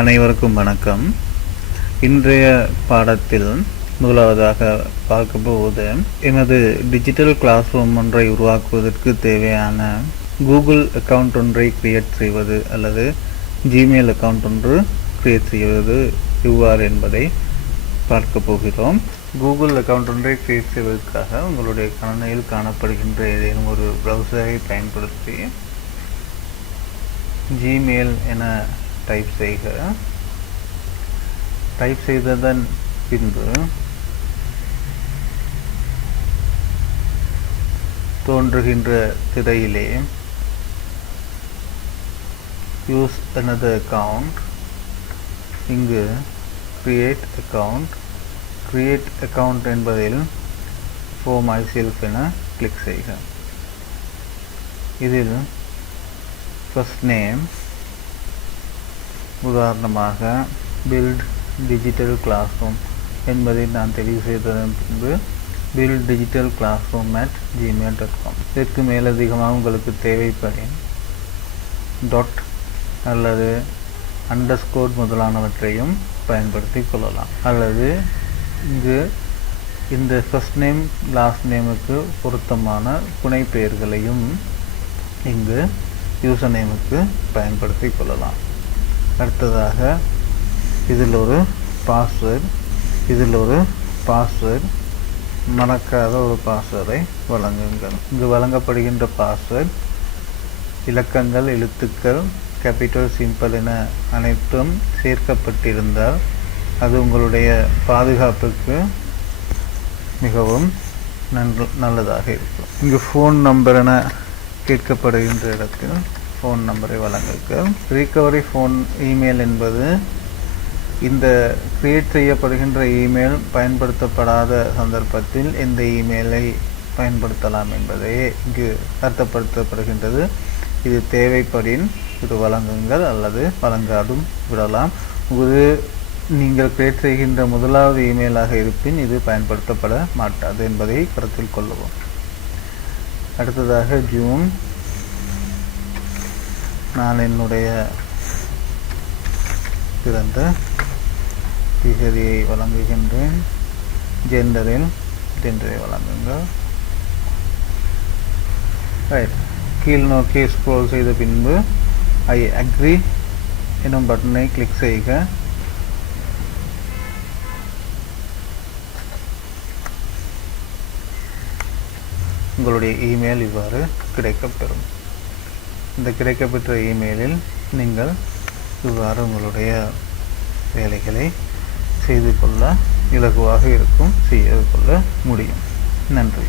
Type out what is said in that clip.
அனைவருக்கும் வணக்கம். இன்றைய பாடத்தில் முதலாவதாக பார்க்க போவது எமது டிஜிட்டல் கிளாஸ் ரூம் ஒன்றை உருவாக்குவதற்கு தேவையான கூகுள் அக்கவுண்ட் ஒன்றை கிரியேட் செய்வது அல்லது ஜிமெயில் அக்கவுண்ட் ஒன்று கிரியேட் செய்வது எவ்வாறு என்பதை பார்க்க போகிறோம். கூகுள் அக்கவுண்ட் ஒன்றை கிரியேட் செய்வதற்காக உங்களுடைய கணினியில் காணப்படுகின்ற ஏதேனும் ஒரு ப்ரௌசரை பயன்படுத்தி ஜிமெயில் என டைப் செய்க. டைப் செய்ததன் பின்பு தோன்றுகின்ற திரையிலே யூஸ் another account, இங்கு create account என்பதில் for myself என கிளிக் செய்க. இதில் first name, உதாரணமாக build digital classroom என்பதை நான் தெரிவு செய்ததன் பின்பு build digital classroom at gmail.com. இதற்கு மேலதிகமாக உங்களுக்கு தேவைப்படும் dot அல்லது அண்டர்ஸ்கோர் முதலானவற்றையும் பயன்படுத்தி கொள்ளலாம். அல்லது இங்கு இந்த ஃபர்ஸ்ட் நேம் லாஸ்ட் நேமுக்கு பொருத்தமான புனை பெயர்களையும் இங்கு யூசர் நேமுக்கு பயன்படுத்தி கொள்ளலாம். அடுத்ததாக இதில் ஒரு பாஸ்வேர்ட் மறக்காத ஒரு பாஸ்வேர்டை வழங்குங்கள். இங்கு வழங்கப்படுகின்ற பாஸ்வேர்ட் இலக்கங்கள், எழுத்துக்கள், கேபிட்டல், சிம்பிள் என அனைத்தும் சேர்க்கப்பட்டிருந்தால் அது உங்களுடைய பாதுகாப்புக்கு மிகவும் நல்லதாக இருக்கும். இங்கு ஃபோன் நம்பர் என கேட்கப்படுகின்ற இடத்தில் ஃபோன் நம்பரை வழங்குங்கள். ரிகவரி ஃபோன் இமெயில் என்பது இந்த கிரியேட் செய்யப்படுகின்ற இமெயில் பயன்படுத்தப்படாத சந்தர்ப்பத்தில் எந்த இமெயிலை பயன்படுத்தலாம் என்பதை இங்கு அர்த்தப்படுத்தப்படுகின்றது. இது தேவைப்படின் இது வழங்குங்கள் அல்லது வழங்காதும் விடலாம். இது நீங்கள் கிரியேட் செய்கின்ற முதலாவது இமெயிலாக இருப்பின் இது பயன்படுத்தப்பட மாட்டாது என்பதை கருத்தில் கொள்ளவும். அடுத்ததாக ஜூன், நான் என்னுடைய பிறந்த திகதியை வழங்குகின்றேன். ஜெண்டரை வழங்குங்கள். ரைட், கீழ் நோக்கி ஸ்க்ரோல் செய்த பின்பு ஐ அக்ரி எனும் பட்டனை கிளிக் செய்க. உங்களுடைய இமெயில் இவ்வாறு கிடைக்கப்பெறும். இந்த கிடைக்கப்பெற்ற இமெயிலில் நீங்கள் இவ்வாறு உங்களுடைய வேலைகளை செய்து கொள்ள இலகுவாக இருக்கும், செய்து கொள்ள முடியும். நன்றி.